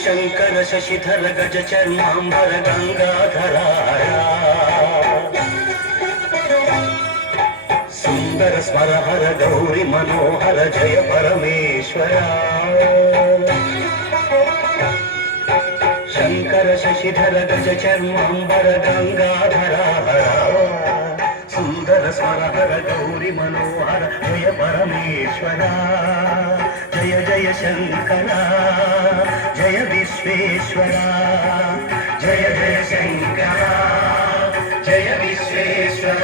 శంకర శశిధర గజ చర్మాంబర గంగాధరాయ సుందర స్మరహర గౌరి మనోహర జయ పరమేశ్వర శంకర శశిధర గజ చర్మాంబర గంగాధరాయ సుందర స్మరహర గౌరి మనోహర జయ పరమేశ్వర జయ జయ శంకర జయ విశ్వేశ్వర జయ జయ శంకర జయ విశ్వేశ్వర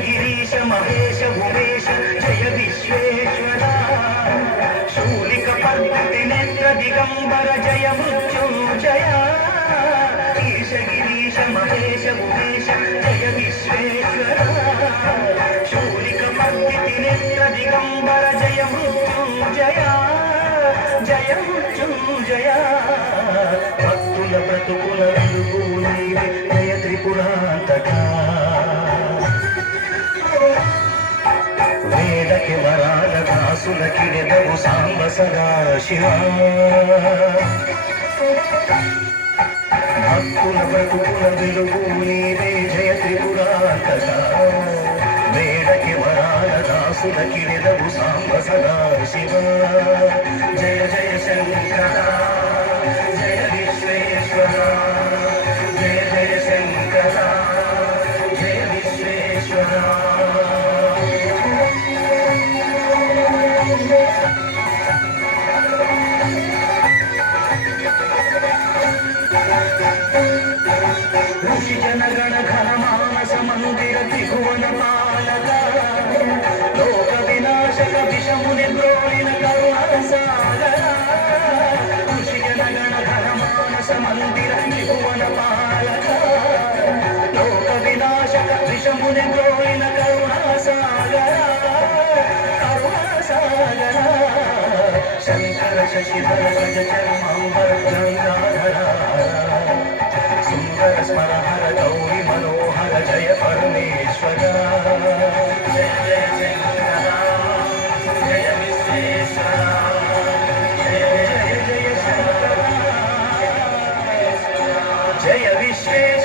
గిరీశ మహేశ ఉమేశ జయ విశ్వేశ్వర శూలిక పద్ధతి నేత్ర దిగంబర జయ మృత్యుంజయ ఈశ గిరీశ మహేశ ఉమేశ జయ విశ్వేశ్వర శూలిక పద్ధతి నేత్ర దిగంబర జయ మృత్యుంజయ జయ మృత్యుంజయ భక్తుల బ్రతుకుల వెలుగు నీవే జయ త్రిపురాంతక వేదకి వరాల దాసుల కిడెదవు సాంబ సదా శివ భక్తుల బ్రతుకుల వెలుగు నీవే జయ త్రిపురాంతక వేదకి వరాల దాసుల కిడెదవు సాంబ సదా శివ జయ జయ శంకర జయ విశ్వేశ్వర జయ జయ శంకర జయ విశ్వేశ్వర ఋషి జనగణ ఘన మానస మందిర త్రిభువన పాలక లోక వినాశక విషముని ద్రోణిన కరుణాసాగర ఋషి జనగణ ఘన మానస మందిర త్రిభువన పాలక లోక వినాశక విషముని ద్రోణిన కరుణాసాగర కరుణాసాగర శంకర శశిధర గజ చర్మాంబర గంగాధర సుందర స్మరహర గౌరి మనోహర జయ పరమేశ్వర జయ జయ శంకర జయ విశ్వేశ్వర జయ జయ జయ శంకర జయ విశ్వేశ్వర